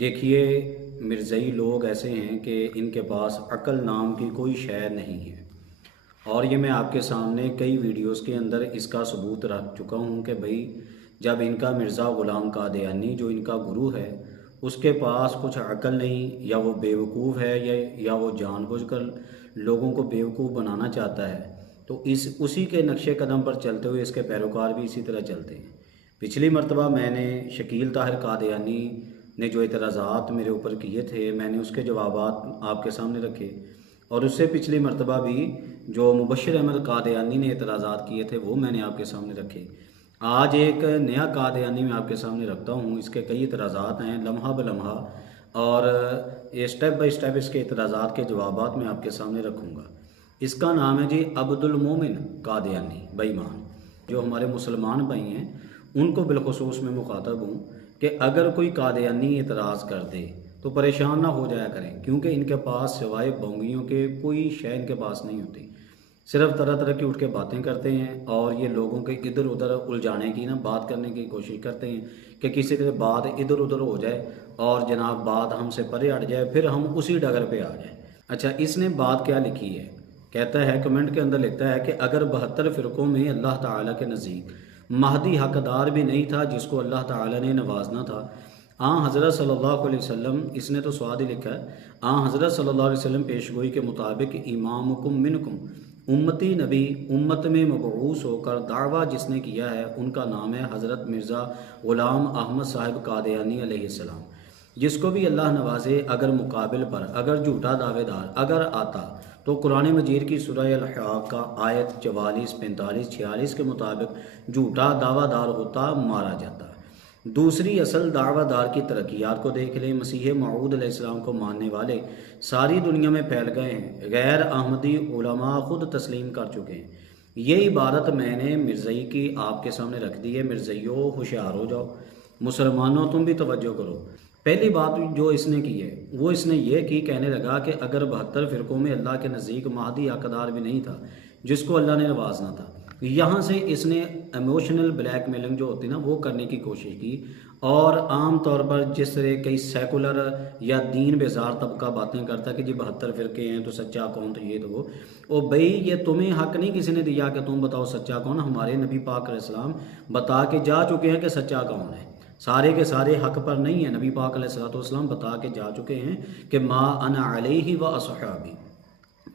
دیکھیے، مرزئی لوگ ایسے ہیں کہ ان کے پاس عقل نام کی کوئی شے نہیں ہے، اور یہ میں آپ کے سامنے کئی ویڈیوز کے اندر اس کا ثبوت رکھ چکا ہوں کہ بھئی جب ان کا مرزا غلام قادیانی جو ان کا گرو ہے اس کے پاس کچھ عقل نہیں، یا وہ بیوقوف ہے یا وہ جان بوجھ کر لوگوں کو بیوقوف بنانا چاہتا ہے، تو اسی کے نقش قدم پر چلتے ہوئے اس کے پیروکار بھی اسی طرح چلتے ہیں۔ پچھلی مرتبہ میں نے شکیل طاہر قادیانی نے جو اعتراضات میرے اوپر کیے تھے، میں نے اس کے جوابات آپ کے سامنے رکھے، اور اس سے پچھلی مرتبہ بھی جو مبشر احمد قادیانی نے اعتراضات کیے تھے وہ میں نے آپ کے سامنے رکھے۔ آج ایک نیا قادیانی میں آپ کے سامنے رکھتا ہوں، اس کے کئی اعتراضات ہیں لمحہ بلمحہ، اور اسٹیپ بائی اسٹیپ اس کے اعتراضات کے جوابات میں آپ کے سامنے رکھوں گا۔ اس کا نام ہے جی عبد المومن قادیانی بے ایمان۔ جو ہمارے مسلمان بھائی ہیں ان کو بالخصوص میں مخاطب ہوں کہ اگر کوئی قادیانی اعتراض کر دے تو پریشان نہ ہو جایا کریں، کیونکہ ان کے پاس سوائے بونگیوں کے کوئی شے ان کے پاس نہیں ہوتی، صرف طرح طرح کی اٹھ کے باتیں کرتے ہیں، اور یہ لوگوں کے ادھر ادھر الجھانے کی بات کرنے کی کوشش کرتے ہیں کہ کسی طرح بات ادھر ادھر ہو جائے اور جناب بات ہم سے پرے ہٹ جائے، پھر ہم اسی ڈگر پہ آ جائیں۔ اچھا، اس نے بات کیا لکھی ہے؟ کہتا ہے، کمنٹ کے اندر لکھتا ہے کہ اگر 72 فرقوں میں اللہ تعالیٰ کے نزدیک مہدی حقدار بھی نہیں تھا جس کو اللہ تعالیٰ نے نوازنا تھا، حضرت صلی اللہ علیہ وسلم، اس نے تو سواد ہی لکھا ہے، حضرت صلی اللہ علیہ وسلم پیشگوئی کے مطابق امامکم منکم، امتی نبی امت میں مبعوث ہو کر دعویٰ جس نے کیا ہے ان کا نام ہے حضرت مرزا غلام احمد صاحب قادیانی علیہ السلام۔ جس کو بھی اللہ نوازے، اگر مقابل پر اگر جھوٹا دعوے دار اگر آتا تو قرآن مجید کی سورہ الحاق کا آیت 44، 45، 46 کے مطابق جھوٹا دعویٰ دار ہوتا، مارا جاتا۔ دوسری اصل دعویٰ دار کی ترقیات کو دیکھ لیں، مسیح موعود علیہ السلام کو ماننے والے ساری دنیا میں پھیل گئے ہیں، غیر احمدی علماء خود تسلیم کر چکے ہیں۔ یہ عبارت میں نے مرزئی کی آپ کے سامنے رکھ دی ہے۔ مرزئیو ہوشیار ہو جاؤ، مسلمانوں تم بھی توجہ کرو۔ پہلی بات جو اس نے کی ہے وہ اس نے یہ کی، کہنے لگا کہ اگر 72 فرقوں میں اللہ کے نزدیک مہدی حقدار بھی نہیں تھا جس کو اللہ نے نوازنا تھا، یہاں سے اس نے ایموشنل بلیک میلنگ جو ہوتی نا وہ کرنے کی کوشش کی، اور عام طور پر جس طرح کئی سیکولر یا دین بیزار طبقہ باتیں کرتا کہ جی 72 فرقے ہیں تو سچا کون، تو یہ تو وہ بھائی یہ تمہیں حق نہیں کسی نے دیا کہ تم بتاؤ سچا کون۔ ہمارے نبی پاک علیہ السلام بتا کے جا چکے ہیں کہ سچا کون ہے، سارے کے سارے حق پر نہیں ہیں۔ نبی پاک علیہ السلام بتا کے جا چکے ہیں کہ ما انا علیہ و اصحابی،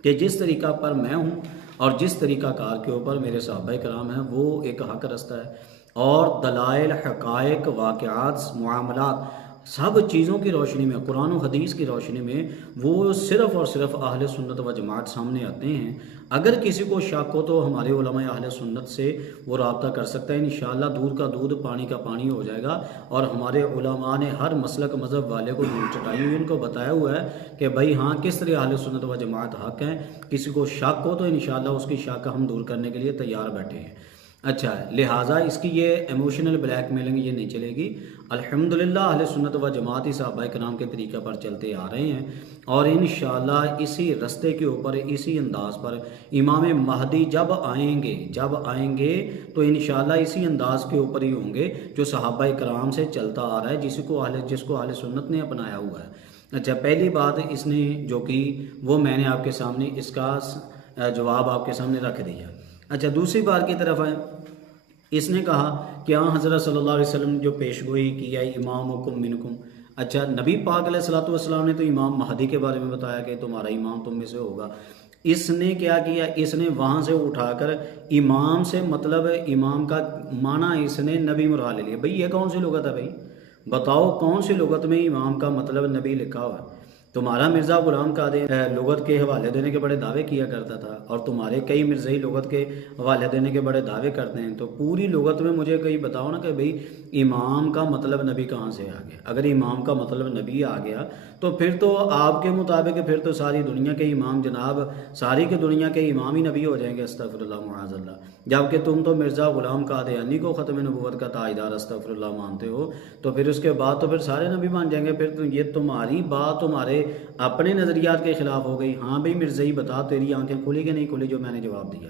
کہ جس طریقہ پر میں ہوں اور جس طریقہ کار کے اوپر میرے صحابہ کرام ہیں وہ ایک حق رستہ ہے، اور دلائل، حقائق، واقعات، معاملات، سب چیزوں کی روشنی میں، قرآن و حدیث کی روشنی میں وہ صرف اور صرف اہل سنت و جماعت سامنے آتے ہیں۔ اگر کسی کو شک ہو تو ہمارے علماء اہل سنت سے وہ رابطہ کر سکتا ہے، انشاءاللہ دودھ کا دودھ پانی کا پانی ہو جائے گا۔ اور ہمارے علماء نے ہر مسلک مذہب والے کو دودھ چٹائی ہوئی، ان کو بتایا ہوا ہے کہ بھائی ہاں کس طرح اہل سنت و جماعت حق ہیں، کسی کو شک ہو تو انشاءاللہ اس کی شک ہم دور کرنے کے لیے تیار بیٹھے ہیں۔ اچھا، لہٰذا اس کی یہ ایموشنل بلیک میلنگ یہ نہیں چلے گی۔ الحمدللہ اہل سنت و جماعتی صحابہ کرام کے طریقہ پر چلتے آ رہے ہیں، اور انشاءاللہ اسی رستے کے اوپر، اسی انداز پر امام مہدی جب آئیں گے تو انشاءاللہ اسی انداز کے اوپر ہی ہوں گے جو صحابہ کرام سے چلتا آ رہا ہے، جس کو اہل سنت نے اپنایا ہوا ہے۔ اچھا، پہلی بات اس نے جو کی وہ میں نے آپ کے سامنے اس کا جواب آپ کے سامنے رکھ دیا۔ اچھا، دوسری بات کی طرف ہے، اس نے کہا کہ حضرت صلی اللہ علیہ وسلم جو پیشگوئی کی ہے امامکم منکم، اچھا نبی پاک علیہ السلام نے تو امام مہدی کے بارے میں بتایا کہ تمہارا امام تم میں سے ہوگا۔ اس نے کیا کیا، اس نے وہاں سے اٹھا کر امام سے مطلب امام کا معنی اس نے نبی مراد لے لیا۔ بھئی یہ کون سی لغت ہے؟ بھئی بتاؤ کون سی لغت میں امام کا مطلب نبی لکھا ہوا ہے؟ تمہارا مرزا غلام قادیانی لغت کے حوالے دینے کے بڑے دعوے کیا کرتا تھا، اور تمہارے کئی مرزائی لغت کے حوالے دینے کے بڑے دعوے کرتے ہیں، تو پوری لغت میں مجھے کہیں بتاؤ نا کہ بھئی امام کا مطلب نبی کہاں سے آ گیا۔ اگر امام کا مطلب نبی آ گیا تو پھر تو آپ کے مطابق پھر تو ساری دنیا کے امام جناب ساری کی دنیا کے امام ہی نبی ہو جائیں گے، استغفر اللہ معاذ اللہ، جبکہ تم تو مرزا غلام قادیانی کو ختم نبوت کا تاجدار استغفر اللہ مانتے ہو، تو پھر اس کے بعد تو پھر سارے نبی مان جائیں گے۔ پھر تو یہ تمہاری بات تمہارے اپنے نظریات کے خلاف ہو گئی۔ ہاں بھئی مرزائی بتا تیری آنکھیں کھلی کہ نہیں کھلی جو میں نے جواب دیا۔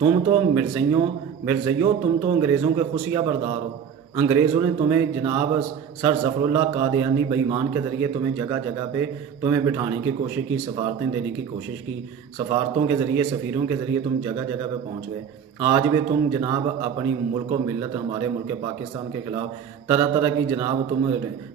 تم تو مرزیوں تم تو انگریزوں کے خفیہ بردار ہو۔ انگریزوں نے تمہیں جناب سر ظفر اللہ قادیانی بے ایمان کے ذریعے تمہیں جگہ جگہ پہ تمہیں بٹھانے کی کوشش کی، سفارتیں دینے کی کوشش کی، سفارتوں کے ذریعے سفیروں کے ذریعے تم جگہ جگہ پہ پہنچ گئے۔ آج بھی تم جناب اپنی ملک و ملت ہمارے ملک پاکستان کے خلاف طرح طرح کی جناب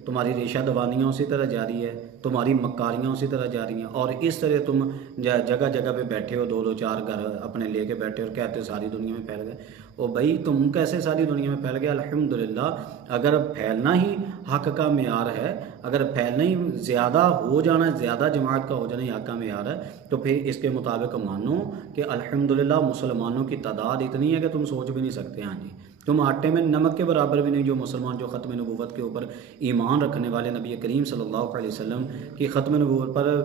تمہاری ریشہ دوانیاں اسی طرح جاری ہے، تمہاری مکاریاں اسی طرح جاری ہیں، اور اس طرح تم جگہ جگہ پہ بیٹھے ہو، دو دو چار گھر اپنے لے کے بیٹھے اور کہتے ساری دنیا میں پھیل گئے۔ او بھائی تم کیسے ساری دنیا میں پھیل گئے؟ الحمدللہ اگر پھیلنا ہی حق کا معیار ہے، اگر پھیلنا ہی زیادہ ہو جانا، زیادہ جماعت کا ہو جانا ہی حق کا معیار ہے، تو پھر اس کے مطابق مانو کہ الحمدللہ مسلمانوں کی تعداد اتنی ہے کہ تم سوچ بھی نہیں سکتے۔ ہاں جی، تم آٹے میں نمک کے برابر بھی نہیں جو مسلمان، جو ختم نبوت کے اوپر ایمان رکھنے والے نبی کریم صلی اللہ علیہ وسلم کی ختم نبوت پر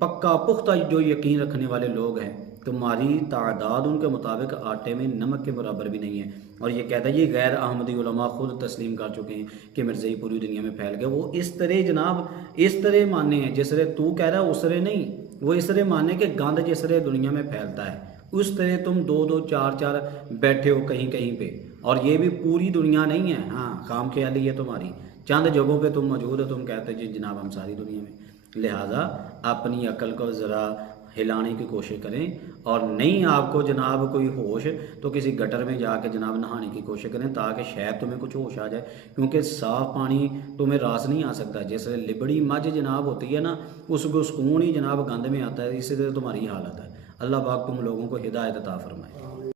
پکا پختہ جو یقین رکھنے والے لوگ ہیں، تمہاری تعداد ان کے مطابق آٹے میں نمک کے برابر بھی نہیں ہے۔ اور یہ کہتا ہے یہ غیر احمدی علماء خود تسلیم کر چکے ہیں کہ مرزائی پوری دنیا میں پھیل گئے۔ وہ اس طرح جناب اس طرح ماننے ہیں جس طرح تو کہہ رہا ہے، اس طرح نہیں، وہ اس طرح ماننے کہ گند جس طرح دنیا میں پھیلتا ہے اس طرح تم دو دو چار چار بیٹھے ہو کہیں کہیں پہ، اور یہ بھی پوری دنیا نہیں ہے۔ ہاں خام خیالی ہے تمہاری، چند جگہوں پہ تم موجود ہو، تم کہتے جی جناب ہم ساری دنیا میں۔ لہٰذا اپنی عقل کو ذرا ہلانے کی کوشش کریں، اور نہیں آپ کو جناب کوئی ہوش تو کسی گٹر میں جا کے جناب نہانے کی کوشش کریں تاکہ شاید تمہیں کچھ ہوش آ جائے، کیونکہ صاف پانی تمہیں راس نہیں آ سکتا۔ جیسے لبڑی مجھ جناب ہوتی ہے نا، اس کو سکون ہی جناب گند میں آتا ہے، اسی طرح تمہاری حالت ہے۔ اللہ پاک تم لوگوں کو ہدایت عطا فرمائے۔